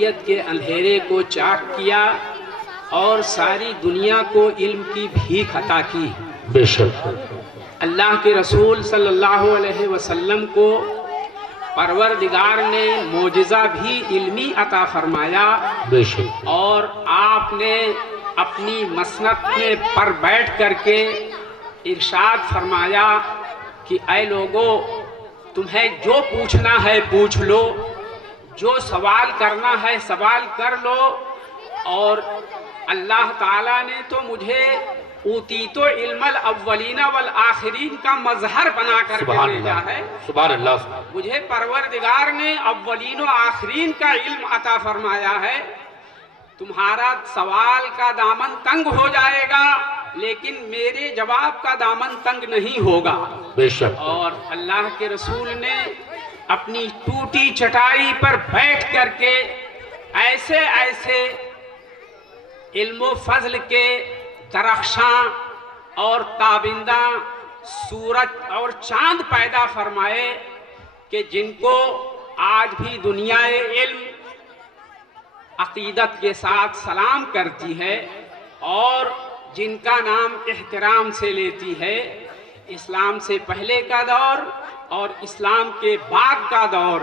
کے اندھیرے کو چاک کیا اور ساری دنیا کو علم کی بھیک عطا کی۔ بے شک اللہ کے رسول صلی اللہ علیہ وسلم کو پروردگار نے معجزہ بھی علمی عطا فرمایا، بے شک اور آپ نے اپنی مسند میں پر بیٹھ کر کے ارشاد فرمایا کہ اے لوگو، تمہیں جو پوچھنا ہے پوچھ لو، جو سوال کرنا ہے سوال کر لو، اور اللہ تعالیٰ نے تو مجھے اوتیتو علم الاولین والآخرین کا مظہر بنا کر کے بھیجا ہے۔ سبحان اللہ۔ مجھے پروردگار نے اولین و آخرین کا علم عطا فرمایا ہے۔ تمہارا سوال کا دامن تنگ ہو جائے گا، لیکن میرے جواب کا دامن تنگ نہیں ہوگا۔ بے شک اور اللہ کے رسول نے اپنی ٹوٹی چٹائی پر بیٹھ کر کے ایسے ایسے علم و فضل کے درخشاں اور تابندہ سورج اور چاند پیدا فرمائے کہ جن کو آج بھی دنیا علم عقیدت کے ساتھ سلام کرتی ہے اور جن کا نام احترام سے لیتی ہے۔ اسلام سے پہلے کا دور اور اسلام کے بعد کا دور،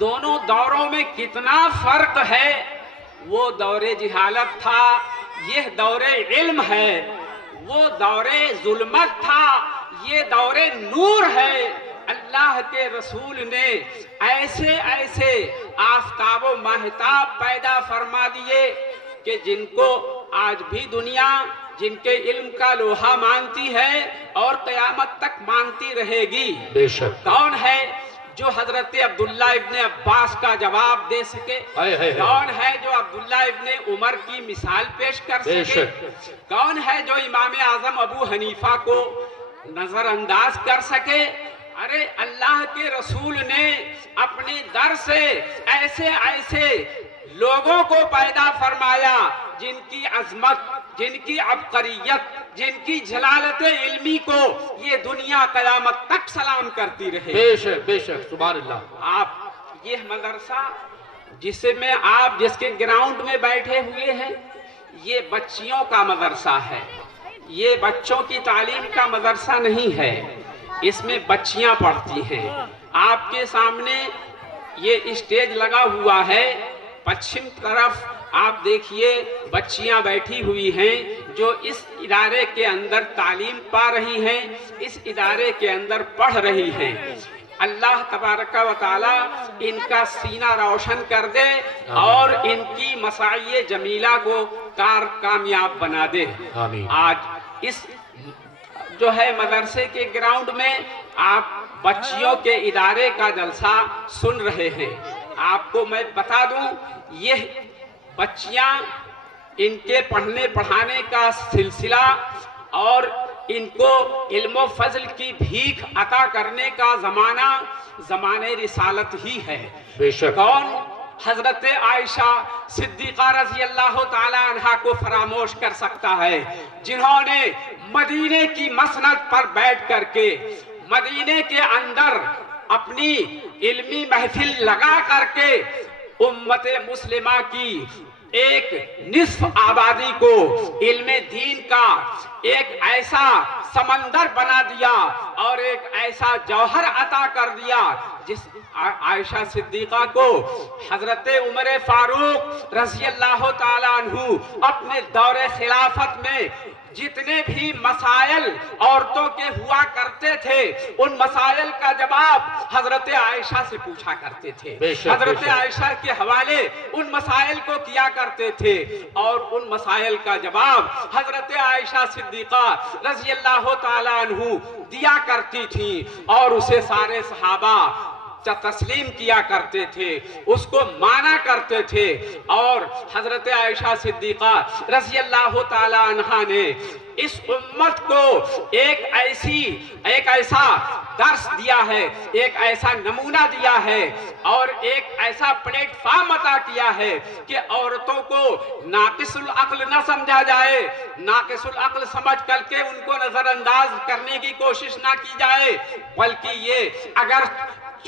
دونوں دوروں میں کتنا فرق ہے۔ وہ دور جہالت تھا، یہ دور علم ہے۔ وہ دور ظلمت تھا، یہ دور نور ہے۔ اللہ کے رسول نے ایسے ایسے آفتاب و ماہتاب پیدا فرما دیے کہ جن کو آج بھی دنیا جن کے علم کا لوہا مانتی ہے اور قیامت تک مانتی رہے گی۔ بے شک کون ہے جو حضرت عبداللہ ابن عباس کا جواب دے سکے؟ کون ہے جو عبداللہ ابن عمر کی مثال پیش کر سکے؟ کون ہے جو امام اعظم ابو حنیفہ کو نظر انداز کر سکے؟ ارے اللہ کے رسول نے اپنے در سے ایسے ایسے لوگوں کو پیدا فرمایا جن کی عظمت، جن کی عبقریت، جن کی جلالت علمی کو یہ دنیا قیامت تک سلام کرتی رہے۔ بے شک بے شک سبحان اللہ۔ آپ یہ مدرسہ جس کے گراؤنڈ میں بیٹھے ہوئے ہیں، یہ بچیوں کا مدرسہ ہے، یہ بچوں کی تعلیم کا مدرسہ نہیں ہے، اس میں بچیاں پڑھتی ہیں۔ آپ کے سامنے یہ اسٹیج لگا ہوا ہے، پچھم طرف آپ دیکھیے بچیاں بیٹھی ہوئی ہیں جو اس ادارے کے اندر تعلیم پا رہی ہیں، اس ادارے کے اندر پڑھ رہی ہیں۔ اللہ تبارک و تعالی ان کا سینہ روشن کر دے اور ان کی مساعی جمیلہ کو کامیاب بنا دے۔ آمین۔ آج اس جو ہے مدرسے کے گراؤنڈ میں آپ بچیوں کے ادارے کا جلسہ سن رہے ہیں۔ آپ کو میں بتا دوں، یہ بچیاں، ان کے پڑھنے پڑھانے کا سلسلہ اور ان کو علم و فضل کی بھیک عطا کرنے کا زمانہ رسالت ہی ہے۔ بے شک کون حضرت عائشہ صدیقہ رضی اللہ تعالی عنہا کو فراموش کر سکتا ہے، جنہوں نے مدینے کی مسند پر بیٹھ کر کے مدینے کے اندر اپنی علمی محفل لگا کر کے امت مسلمہ کی ایک نصف آبادی کو علم دین کا ایک ایسا سمندر بنا دیا اور ایک ایسا جوہر عطا کر دیا جس عائشہ صدیقہ کو حضرت عمر فاروق رضی اللہ تعالیٰ عنہ اپنے دور خلافت میں جتنے بھی مسائل عورتوں کے ہوا کرتے تھے، ان مسائل کا جواب حضرت عائشہ سے پوچھا کرتے تھے۔ حضرت عائشہ کے حوالے ان مسائل کو کیا کرتے تھے اور ان مسائل کا جواب حضرت عائشہ صدیقہ رضی اللہ تعالیٰ عنہ دیا کرتی تھی، اور اسے سارے صحابہ تسلیم کیا کرتے تھے، اس کو مانا کرتے تھے۔ اور حضرت عائشہ صدیقہ رضی اللہ تعالی عنہا نے اس امت کو ایک ایسا درس دیا ہے، ایک ایسا نمونہ دیا ہے اور ایک ایسا پلیٹ فارم عطا کیا ہے کہ عورتوں کو ناقص العقل نہ سمجھا جائے، ناقص العقل سمجھ کر کے ان کو نظر انداز کرنے کی کوشش نہ کی جائے، بلکہ یہ اگر